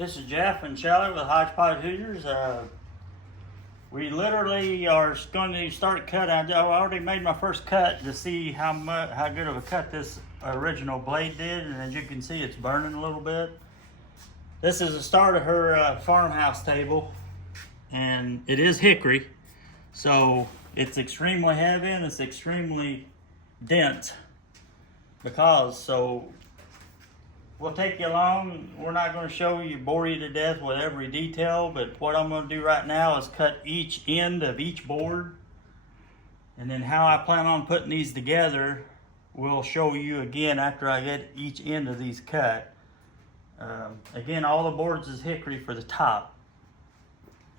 This is Jeff and Shelley with Hodgepodge Hoosiers. We literally are going to start cutting. I already made my first cut to see how good of a cut this original blade did, and as you can see, it's burning a little bit. This is the start of her farmhouse table, and it is hickory, so it's extremely heavy and it's extremely dense. We'll take you along. We're not going to bore you to death with every detail, but what I'm going to do right now is cut each end of each board. And then how I plan on putting these together, we'll show you again after I get each end of these cut. Again, all the boards is hickory for the top.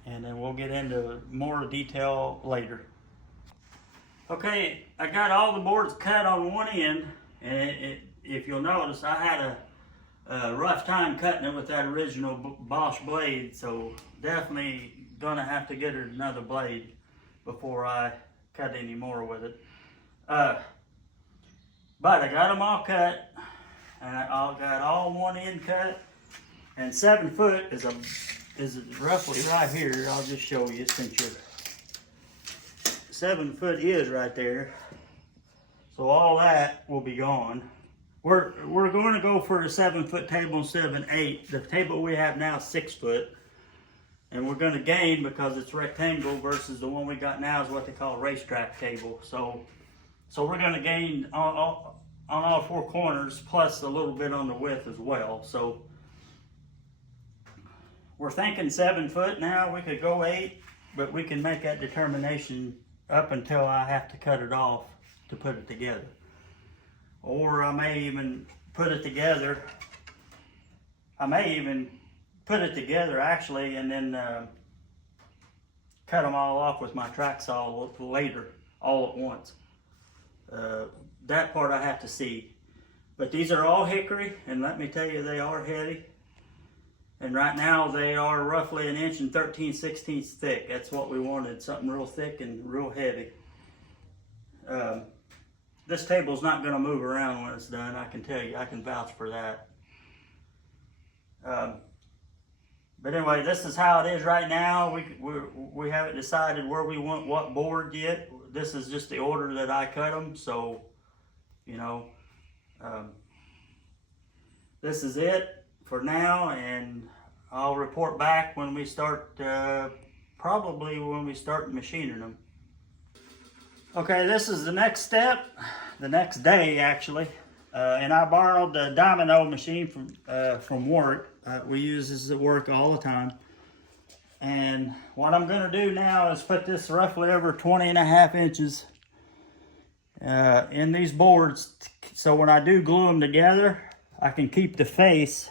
And then we'll get into more detail later. Okay, I got all the boards cut on one end, and if you'll notice, I had a rough time cutting it with that original Bosch blade, so definitely gonna have to get another blade before I cut any more with it. But I got them all cut, and I got all one end cut, and 7 foot is roughly right here. I'll just show you since you're 7 foot is right there, so all that will be gone. We're going to go for a 7 foot table instead of an 8. The table we have now is 6 foot, and we're going to gain because it's rectangle versus the one we got now is what they call a racetrack table. So we're going to gain on all 4 corners plus a little bit on the width as well. So we're thinking 7 foot now. We could go 8, but we can make that determination up until I have to cut it off to put it together. Or I may even put it together. Actually, and then cut them all off with my track saw later, all at once. That part I have to see. But these are all hickory, and let me tell you, they are heavy. And right now they are roughly 1 inch and 13/16 thick. That's what we wanted, something real thick and real heavy. This table's not going to move around when it's done, I can tell you. I can vouch for that. But anyway, this is how it is right now. We haven't decided where we want what board yet. This is just the order that I cut them. So, you know, this is it for now, and I'll report back when we start, probably when we start machining them. Okay, this is the next step, the next day actually, and I borrowed the domino machine from work. We use this at work all the time. And what I'm going to do now is put this roughly over 20.5 inches in these boards, so when I do glue them together, I can keep the face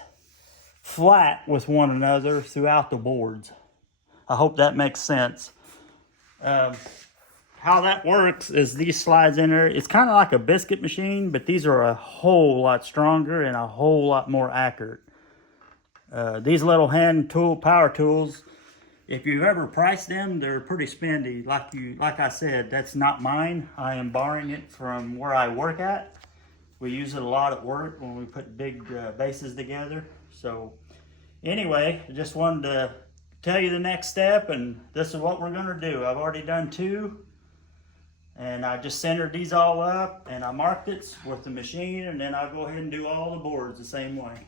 flat with one another throughout the boards. I hope that makes sense. How that works is these slides in there. It's kind of like a biscuit machine, but these are a whole lot stronger and a whole lot more accurate. These little hand tool, power tools, if you've ever priced them, they're pretty spendy. Like I said, that's not mine. I am borrowing it from where I work at. We use it a lot at work when we put big bases together. So anyway, I just wanted to tell you the next step, and this is what we're gonna do. I've already done 2. And I just centered these all up, and I marked it with the machine, and then I'll go ahead and do all the boards the same way.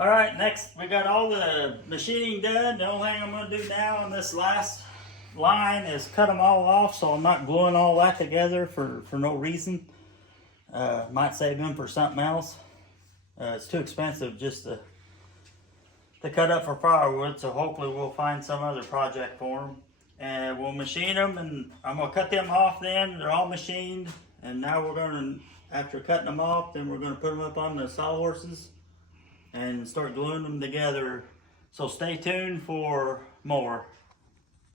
All right, next we got all the machining done. The only thing I'm gonna do now on this last line is cut them all off so I'm not gluing all that together for no reason. Might save them for something else. It's too expensive just to cut up for firewood, so hopefully we'll find some other project for them. And we'll machine them, and I'm gonna cut them off then. They're all machined, and now we're gonna, after cutting them off, then we're gonna put them up on the sawhorses and start gluing them together. So stay tuned for more.